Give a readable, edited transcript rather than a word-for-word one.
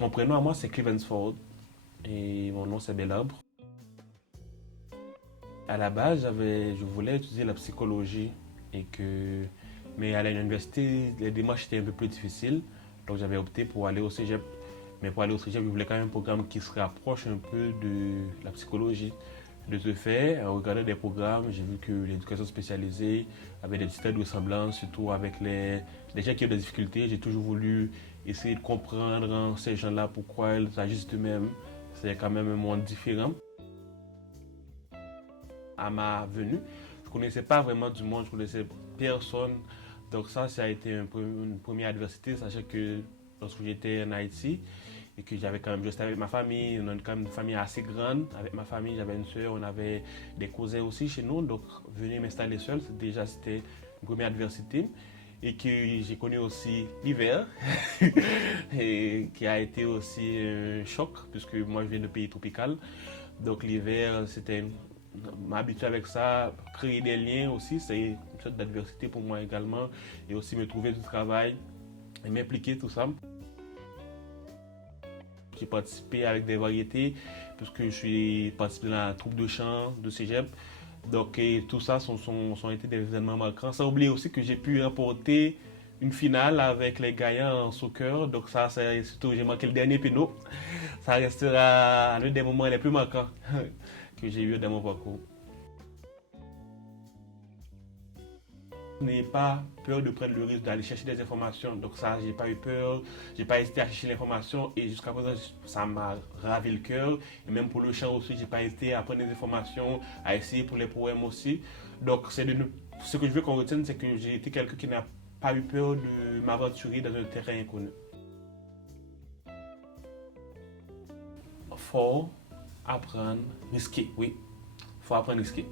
Mon prénom à moi, c'est Clevens Ford et mon nom, c'est Belabre. À la base, je voulais étudier la psychologie et que, mais à l'université, les démarches étaient un peu plus difficiles. Donc, j'avais opté pour aller au cégep. Mais pour aller au cégep, je voulais quand même un programme qui se rapproche un peu de la psychologie. De ce fait, en regardant des programmes, j'ai vu que l'éducation spécialisée avait des petites de ressemblance, surtout avec les gens qui ont des difficultés. J'ai toujours voulu essayer de comprendre ces gens-là pourquoi ils agissent d'eux-mêmes. C'est quand même un monde différent. À ma venue, je ne connaissais pas vraiment du monde, je connaissais personne. Donc ça a été une première adversité, sachant que lorsque j'étais en Haïti et que j'avais quand même resté avec ma famille, on a quand même une famille assez grande. Avec ma famille, j'avais une soeur, on avait des cousins aussi chez nous. Donc venir m'installer seul, c'était une première adversité. Et que j'ai connu aussi l'hiver, et qui a été aussi un choc, puisque moi je viens de pays tropical. Donc l'hiver, c'était m'habituer avec ça, créer des liens aussi, c'est une sorte d'adversité pour moi également, et aussi me trouver du travail et m'impliquer tout ça. J'ai participé avec des variétés, puisque je suis participé dans la troupe de chant de Cégep. Donc et tout ça sont été des événements marquants. Sans oublier aussi que j'ai pu remporter une finale avec les gagnants en soccer. Donc ça, c'est surtout j'ai manqué le dernier péno. Ça restera l'un des moments les plus marquants que j'ai eu dans mon parcours. N'ayez pas peur de prendre le risque d'aller chercher des informations. Donc ça, j'ai pas eu peur, j'ai pas hésité à chercher l'information et jusqu'à présent, ça m'a ravi le cœur. Et même pour le chant aussi, j'ai pas hésité à prendre des informations, à essayer pour les poèmes aussi. Donc ce que je veux qu'on retienne, c'est que j'ai été quelqu'un qui n'a pas eu peur de m'aventurer dans un terrain inconnu. Faut apprendre, risquer, oui. Faut apprendre à risquer.